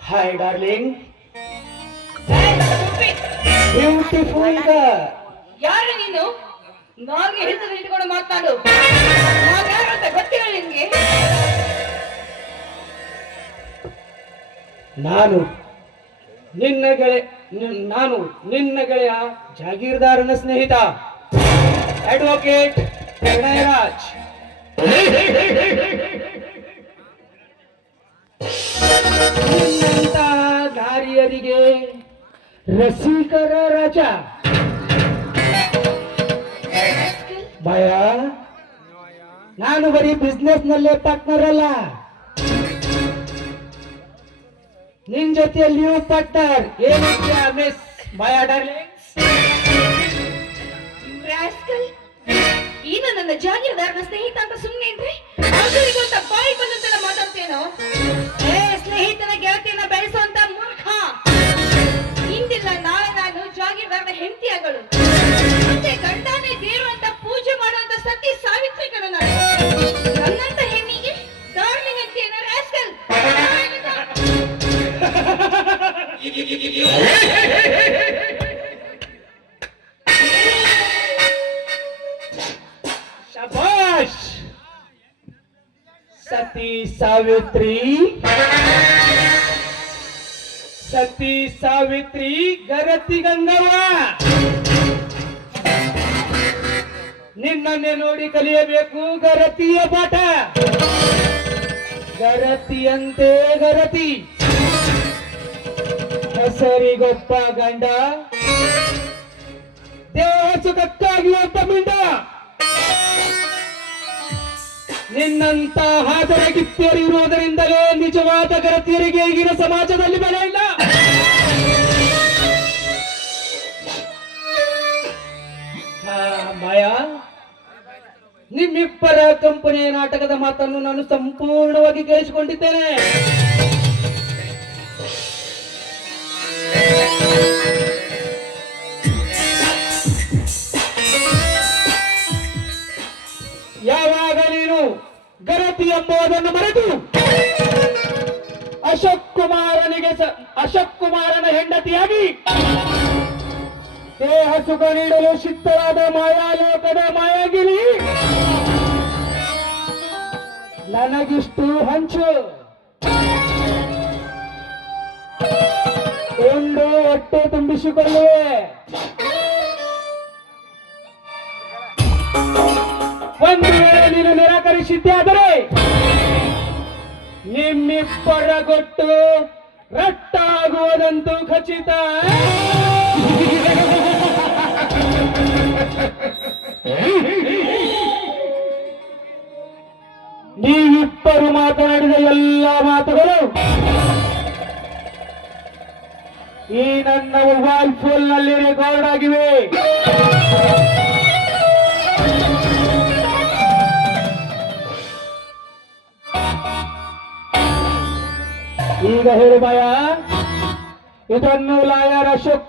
Hi, darling. Beautiful girl. ಯಾರು ನೀನು? ನಾಲ್ಗೆ ಹೆಸರು ಇಟ್ಕೊಂಡು ಮಾತನಾಡು. ನಾನು ಯಾರು ಅಂತ ಗೊತ್ತಿಲ್ಲ ನಿನ್ಗೆ? ನಾನು ನಿನ್ನ ಗೆಳೆಯ ಜಾಗೀರ್ದಾರನ ಸ್ನೇಹಿತ ಅಡ್ವೊಕೇಟ್ ಪ್ರಣಯರಾಜ್. ನಿನ್ನಂತಹ ನಾರಿಯರಿಗೆ ರಸಿಕರ ರಾಜ ಭಯ. ನಾನು ಬರೀ ಬಿಸ್ನೆಸ್ ನಲ್ಲೇ ಪಾರ್ಟ್ನರ್ ಅಲ್ಲ, ನಿನ್ ಜೊತೆಯಲ್ಲಿಯೂ ಪಾರ್ಟ್ನರ್. ಏನಿದ್ಯಾ ಮಿಸ್ ಮಾಯಾ ಡಾರ್ಲಿಂಗ್? ಈಗ ನನ್ನ ಜಾಗೀರ್ದಾರನ ಸ್ನೇಹಿತ ಅಂತ ಸುಮ್ಮನೆ ಇದ್ರೆ ಅಂತ ಬಾಯಿ ಬಂದಂತೆಲ್ಲ ಮಾತಾಡ್ತೇನೋ? ಸ್ನೇಹಿತನ ಗೆಳತಿಯನ್ನ ಬೆಳೆಸುವಂತ ಮೂರ್ಖ. ಇಂದಿಲ್ಲ ನಾಳೆ ನಾನು ಜಾಗೀರ್ದಾರನ ಹೆಂಡತಿಯಾಗಳು, ಮತ್ತೆ ಗಂಡನೇ ದೇವರು ಅಂತ ಪೂಜೆ ಮಾಡುವಂತ ಸತಿ ಸಾವಿತ್ರಿ ಕಣ. ನನ್ನಂತ ಹೆಣ್ಣಿಗೆ ಡಾರ್ಲಿಂಗ್ ಅಂತೀಯನ ರಾಸ್ಕಲ್? ಶಭಾಷ್ ಸತಿ ಸಾವಿತ್ರಿ. ಸತಿ ಸಾವಿತ್ರಿ ಗರತಿ ಗಂಗವ್ವ, ನಿನ್ನನ್ನೇ ನೋಡಿ ಕಲಿಯಬೇಕು ಗರತಿಯ ಪಾಠ. ಗರತಿಯಂತೆ ಗರತಿ, ಹೆಸರಿಗೊಬ್ಬ ಗಂಡ, ದೇಹ ಸುಖಕ್ಕಾಗಿ ಒಬ್ಬ ಮಿಂಡ. ನಿನ್ನಂತ ಹಾದರ ಗಿತ್ತಿಯರು ಇರುವುದರಿಂದಲೇ ನಿಜವಾದ ಗರತಿಯರಿಗೆ ಈಗಿನ ಸಮಾಜದಲ್ಲಿ ಬೆಲೆ ಇಲ್ಲ. ಮಾಯಾ, ನಿಮ್ಮಿಬ್ಬರ ಕಂಪನಿಯ ನಾಟಕದ ಮಾತನ್ನು ನಾನು ಸಂಪೂರ್ಣವಾಗಿ ಕೇಳಿಸಿಕೊಂಡಿದ್ದೇನೆ. ಯಾವಾಗ ನೀನು ಗರತಿ ಎಂಬುದನ್ನು ಮರೆತು ಅಶೋಕ್ ಕುಮಾರನ ಹೆಂಡತಿಯಾಗಿ ದೇಹ ಸುಖ ನೀಡಲು ಸಿದ್ಧರಾದ ಮಾಯಾಲೋಕದ ಮಾಯಾಗಿರಿ, ನನಗಿಷ್ಟು ಹಂಚು ಉಂಡು ಹೊಟ್ಟೆ ತುಂಬಿಸಿಕೊಳ್ಳುವೆ. ಒಂದು ವೇಳೆ ನೀನು ನಿರಾಕರಿಸಿದ್ದೆ ಆದರೆ ನಿಮ್ಮಿಬ್ಬರ ಗೊಟ್ಟು ರಟ್ಟಾಗುವುದಂತೂ ಖಚಿತ. ನೀವಿಬ್ಬರು ಮಾತನಾಡಿದ ಎಲ್ಲ ಮಾತುಗಳು ಈ ನನ್ನ ಮೊಬೈಲ್ ಫೋನ್ ನಲ್ಲಿ ರೆಕಾರ್ಡ್ ಆಗಿವೆ. ಈಗ ಹೇಳು ಮಾಯಾ, ಇದನ್ನು ಲಾಯರ್ ಅಶೋಕ್